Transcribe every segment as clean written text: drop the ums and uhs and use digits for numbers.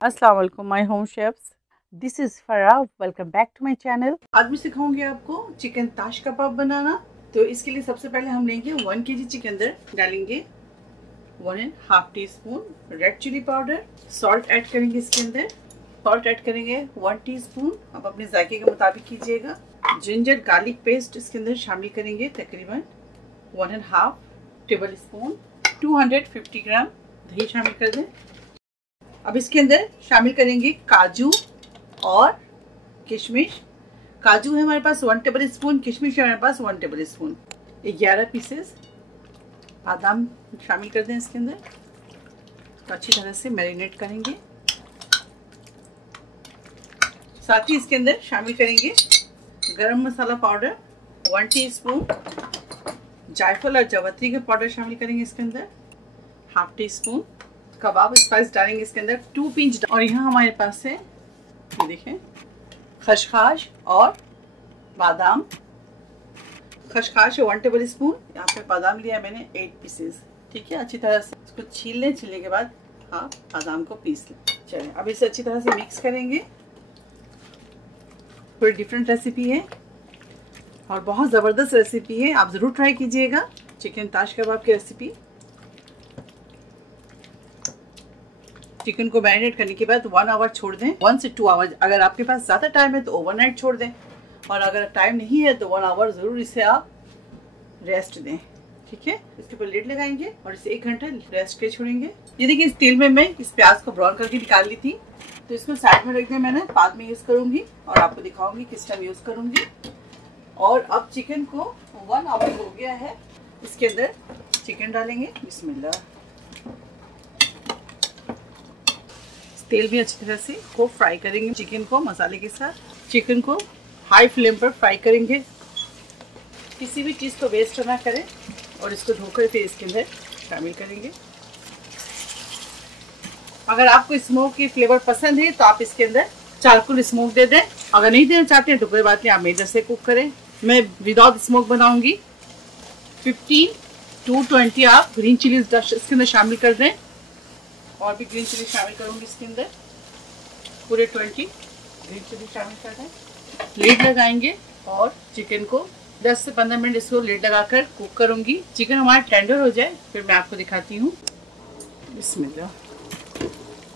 अस्सलाम वालेकुम my home chefs, this is Farah. Welcome back to my channel. आज मैं सिखाऊंगी आपको चिकन ताश कबाब बनाना। तो इसके लिए सबसे पहले हम लेंगे 1 kg चिकन, अंदर डालेंगे 1.5 teaspoon red chilli powder, salt add करेंगे इसके अंदर, सॉल्ट ऐड करेंगे 1 टीस्पून, आप अपने जायके के मुताबिक कीजिएगा। जिंजर गार्लिक पेस्ट इसके अंदर शामिल करेंगे तकरीबन 1.5 टेबल स्पून। 250 ग्राम दही शामिल कर दें। अब इसके अंदर शामिल करेंगे काजू और किशमिश। काजू है हमारे पास 1 टेबल स्पून, किशमिश है हमारे पास 1 टेबल स्पून। 11 पीसेस बादाम शामिल कर दें इसके अंदर। तो अच्छी तरह से मैरिनेट करेंगे। साथ ही इसके अंदर शामिल करेंगे गरम मसाला पाउडर 1 टीस्पून, जायफल और जावित्री का पाउडर शामिल करेंगे इसके अंदर 1/2 टीस्पून। कबाब स्पाइस डालेंगे इसके अंदर 2 पिंच। और यहाँ हमारे पास है, ये देखें, खसखस और बादाम। खसखस 1 टेबल स्पून, यहाँ पे बादाम लिया मैंने 8 पीसेस। ठीक है, अच्छी तरह से इसको छील लें। छीलने के बाद आप बादाम को पीस लें। चलिए अब इसे अच्छी तरह से मिक्स करेंगे। थोड़ी डिफरेंट रेसिपी है और बहुत ज़बरदस्त रेसिपी है, आप ज़रूर ट्राई कीजिएगा चिकन ताश कबाब की रेसिपी। चिकन को मैरिनेट करने के बाद 1 आवर छोड़ दें, 1 से 2 आवर। अगर आपके पास ज़्यादा टाइम है तो ओवरनाइट छोड़ दें, और अगर टाइम नहीं है तो 1 आवर ज़रूर इसे आप रेस्ट दें। ठीक है, इसके ऊपर लिड लगाएंगे और इसे 1 घंटा रेस्ट के छोड़ेंगे। ये देखिए, इस तेल में मैं इस प्याज को ब्राउन करके निकाल ली थी, तो इसको साइड में रख दें। मैंने बाद में यूज़ करूँगी और आपको दिखाऊंगी किस टाइम यूज़ करूँगी। और अब चिकन को 1 आवर हो गया है, इसके अंदर चिकन डालेंगे। बिस्मिल्लाह। तेल भी अच्छी तरह से को फ्राई करेंगे चिकन को मसाले के साथ। चिकन को हाई फ्लेम पर फ्राई करेंगे, किसी भी चीज़ को वेस्ट ना करें। और इसको धोकर फिर इसके अंदर शामिल करेंगे। अगर आपको स्मोक की फ्लेवर पसंद है तो आप इसके अंदर चारकोल स्मोक दे दें। अगर नहीं देना चाहते हैं तो कोई बात नहीं, आप मेजर से कुक करें। मैं विदाउट स्मोक बनाऊंगी। 15 to 20 आप ग्रीन चिली इसके अंदर शामिल कर दें, और भी ग्रीन चिली शामिल करूंगी इसके अंदर। पूरे 20 ग्रीन चिली शामिल कर दें। लीड लगाएंगे और चिकन को 10 से 15 मिनट इसको लीड लगाकर कुक करूंगी। चिकन हमारा टेंडर हो जाए फिर मैं आपको दिखाती हूँ। बिस्मिल्लाह।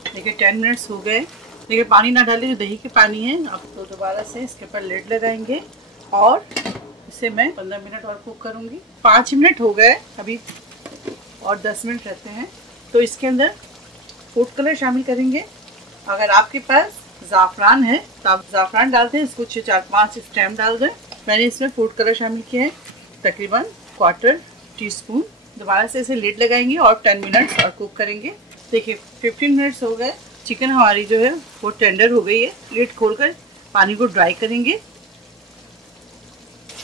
देखिए 10 मिनट्स हो गए। देखिए पानी ना डालें, जो दही के पानी है। अब तो दोबारा से इसके ऊपर लीड लगाएंगे और इसे मैं 15 मिनट और कुक करूंगी। 5 मिनट हो गए अभी, और 10 मिनट रहते हैं। तो इसके अंदर फूड कलर शामिल करेंगे। अगर आपके पास ज़ाफ़रान है तो आप ज़ाफ़रान डालते हैं, इसको 4-5 स्टेम डाल दें। मैंने इसमें फूड कलर शामिल किया है तकरीबन 1/4 टीस्पून। दोबारा से इसे लिड लगाएंगे और 10 मिनट्स और कुक करेंगे। देखिए 15 मिनट्स हो गए। चिकन हमारी जो है वो टेंडर हो गई है। लिड खोलकर पानी को ड्राई करेंगे।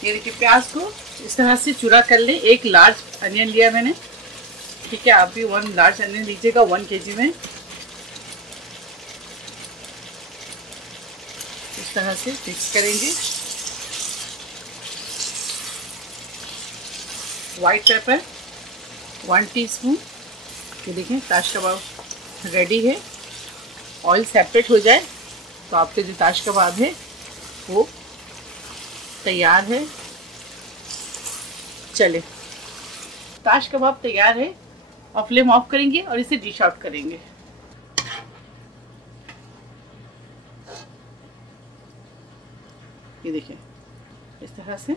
ये देखिए, प्याज को इस तरह से चूरा कर लें। 1 लार्ज अनियन लिया मैंने। ठीक है, आप भी 1 लार्ज अनियन लीजिएगा 1 kg में। इस तरह से मिक्स करेंगे। White paper 1 teaspoon. ये देखिए, ताश कबाब रेडी है। ऑयल सेपरेट हो जाए तो आपके जो ताश कबाब है वो तैयार है। चले, ताश कबाब तैयार है। और फ्लेम ऑफ करेंगे और इसे डिश आउट करेंगे। ये देखिए इस तरह से।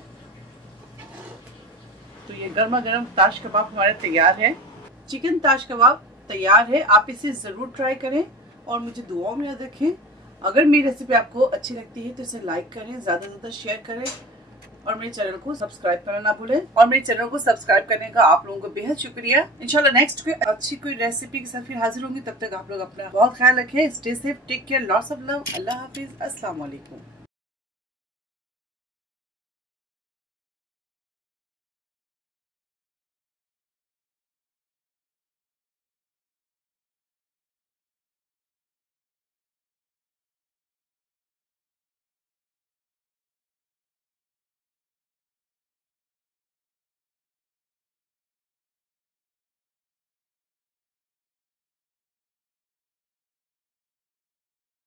तो ये गर्मा गर्म ताश कबाब हमारे तैयार है। चिकन ताश कबाब तैयार है। आप इसे ज़रूर ट्राई करें और मुझे दुआओं में याद रखें। अगर मेरी रेसिपी आपको अच्छी लगती है तो इसे लाइक करें, ज़्यादा से ज़्यादा शेयर करें, और मेरे चैनल को सब्सक्राइब करना ना भूलें। और मेरे चैनल को सब्सक्राइब करने का आप लोगों को बेहद शुक्रिया। इंशाल्लाह नेक्स्ट कोई अच्छी कोई रेसिपी के साथ फिर हाजिर होंगी। तब तक आप लोग अपना बहुत ख्याल रखें। Stay safe, take care, lots of love. अल्लाह हाफिज, अस्सलाम वालेकुम।